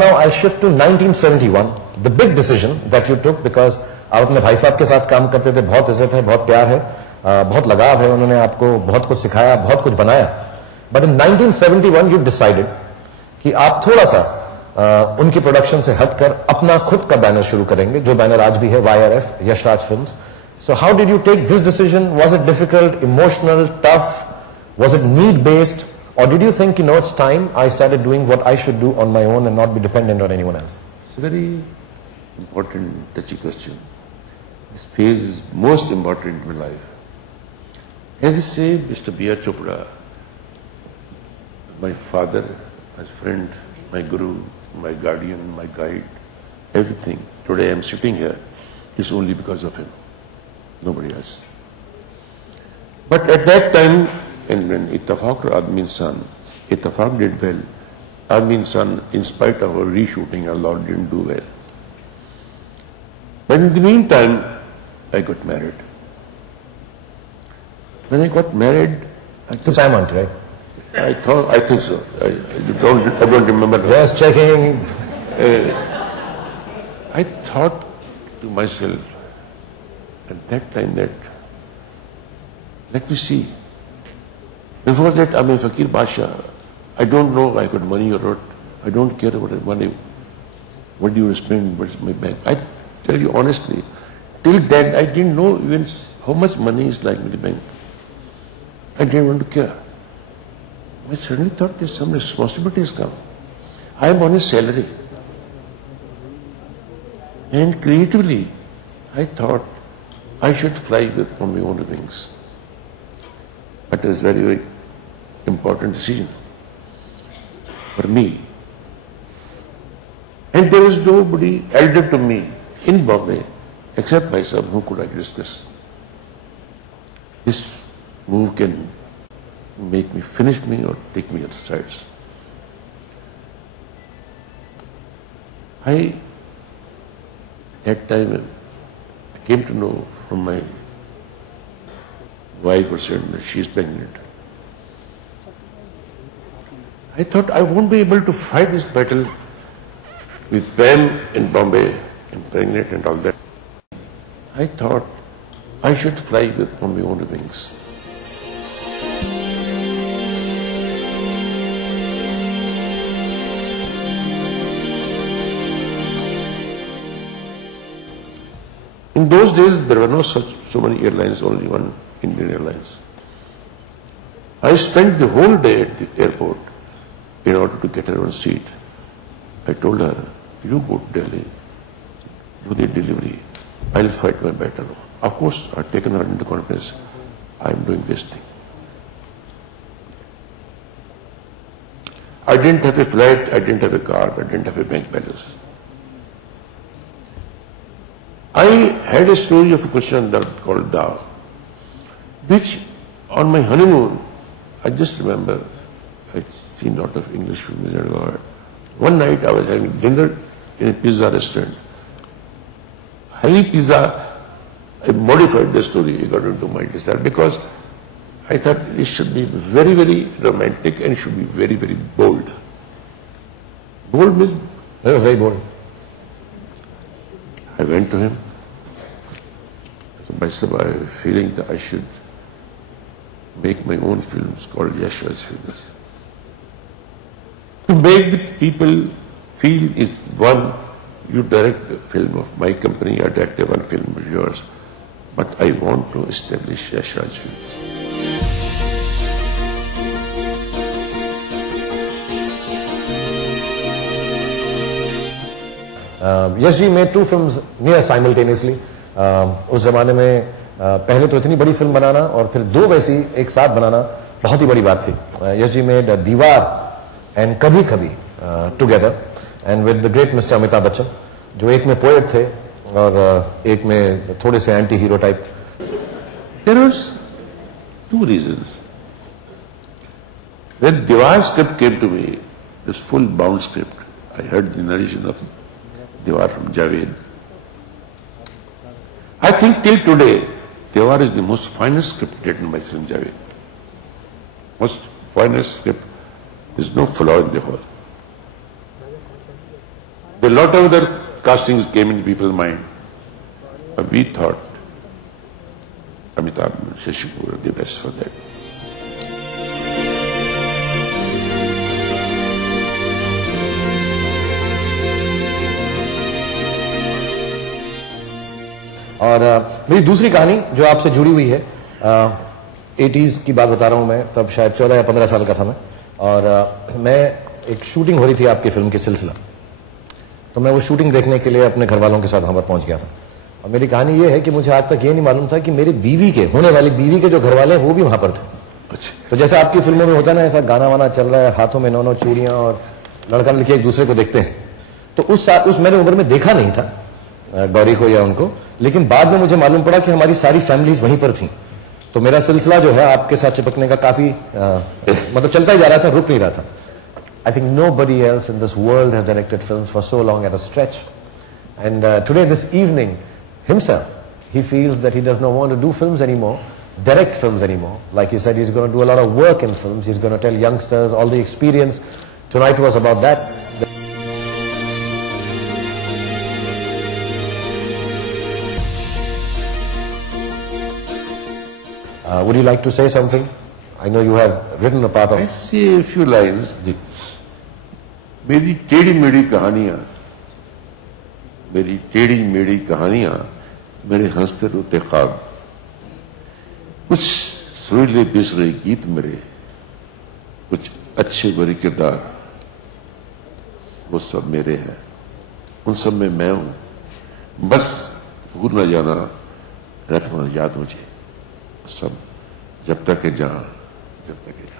now I shift to 1971, the big decision that you took, because आप अपने भाई साहब के साथ काम करते थे, बहुत इज्जत है, बहुत प्यार है, बहुत लगाव है, उन्होंने आपको बहुत कुछ सिखाया, बहुत कुछ बनाया. But in 1971 you decided कि आप थोड़ा सा उनकी प्रोडक्शन से हटकर अपना खुद का बैनर शुरू करेंगे, जो बैनर आज भी है, YRF, Yashraj films. So how did you take this decision? Was it difficult, emotional, tough? Was it need-based? Or did you think, it's time I started doing what I should do on my own and not be dependent on anyone else? It's a very important, touchy question. This phase is most important in my life. As I say, Mr. B.R. Chopra, my father, my friend, my guru, my guardian, my guide, everything. Today I am sitting here is only because of him. Nobody else. But at that time, and when Ittefaq or Aadmi Insan, Ittefaq did well. Aadmi Insan, in spite of our reshooting, Allah didn't do well. But in the meantime, I got married. When I got married, I Paramount, right? I think so. I don't remember. Just checking. I thought to myself at that time that, let me see. Before that, I'm a Fakir Basha. I don't know if I got money or not. I don't care about money. What do you spend? What's my bank? I tell you honestly, till then I didn't know even how much money is like in the bank. I didn't want to care. I suddenly thought there's some responsibilities come. I am on a salary. And creatively, I thought I should fly on my own wings. That is very, very important decision for me. And there was nobody elder to me in Bombay except myself who could I discuss. This move can make me, finish me or take me other sides. That time I came to know from my wife or said that she is pregnant. I thought I won't be able to fight this battle with Pam in Bombay and pregnant and all that. I thought I should fly on my own wings. In those days, there were no so many airlines, only one Indian Airlines. I spent the whole day at the airport in order to get her on seat. I told her, you go to Delhi, do the delivery, I'll fight my battle. Of course, I've taken her into confidence. I'm doing this thing. I didn't have a flight, I didn't have a car, I didn't have a bank balance. I had a story of a Christian called Da, which on my honeymoon, I just remember, I'd seen a lot of English films and all. One night I was having dinner in a pizza restaurant. Having pizza, I modified the story according to my desire because I thought it should be very, very romantic and should be very, very bold. Bold means? That was very bold. I went to him. So myself, I was feeling that I should make my own films called Yashra's Films. To make the people feel is one, you direct a film of my company, I direct one film of yours, but I want to establish Yashraj Films. Yash ji made two films near simultaneously. उस जमाने में पहले तो इतनी बड़ी film बनाना और फिर दो वैसी एक साथ बनाना बहुत ही बड़ी बात थी. यश जी made दीवार एंड कभी कभी together and with the great mister Amitabh Bachchan, जो एक में पोएट थे और एक में थोड़े से anti hero type. There was two reasons. When Diwar script came to me, this full bound script, I heard the narration of Diwar from Javed. I think till today, Diwar is the most finest script written by Film Javed. Most finest script. There's no flaw in the whole. A lot of other castings came in people's mind. But we thought Amitabh and Shashi Kapoor are the best for that. और मेरी दूसरी कहानी जो आपसे जुड़ी हुई है, 80s की बात बता रहा हूं मैं, तब शायद 14 या 15 साल का था मैं, और मैं एक शूटिंग हो रही थी आपकी फिल्म की सिलसिला, तो मैं वो शूटिंग देखने के लिए अपने घर वालों के साथ वहां पर पहुंच गया था। और मेरी कहानी ये है कि मुझे आज तक ये नहीं मालूम था कि मेरी बीवी के, होने वाली बीवी के जो घर वाले हैं वो भी वहां पर थे। अच्छा। तो जैसे आपकी फिल्मों में होता है ना, ऐसा गाना वाना चल रहा है, हाथों में 9 चूड़ियां और लड़का लड़की एक दूसरे को देखते हैं, तो उस मैंने उम्र में देखा नहीं था गौरी को या उनको, लेकिन बाद में मुझे मालूम पड़ा कि हमारी सारी फैमिलीज वहीं पर थी। तो मेरा सिलसिला जो है आपके साथ चिपकने का काफी मतलब चलता ही जा रहा था, रुक नहीं रहा था। I think nobody else in this world has directed films for so long at a stretch. And today, this evening, himself, he feels that he does not want to do films anymore, direct films anymore. Like he said, he's going to do a lot of work in films. He's going to tell youngsters all the experience. Tonight was about that. Would you like to say something? I know you have written a part of. I say a few lines. मेरी टेढ़ी मेढ़ी कहानियां, मेरे हंसते रोते ख्वाब, कुछ सुरीले बिसरे गीत मेरे, कुछ अच्छे बुरे किरदार, वो सब मेरे हैं, उन सब में मैं हूं। बस भूल न जाना, रखना याद मुझे, सब जब तक है जहां, जब तक है।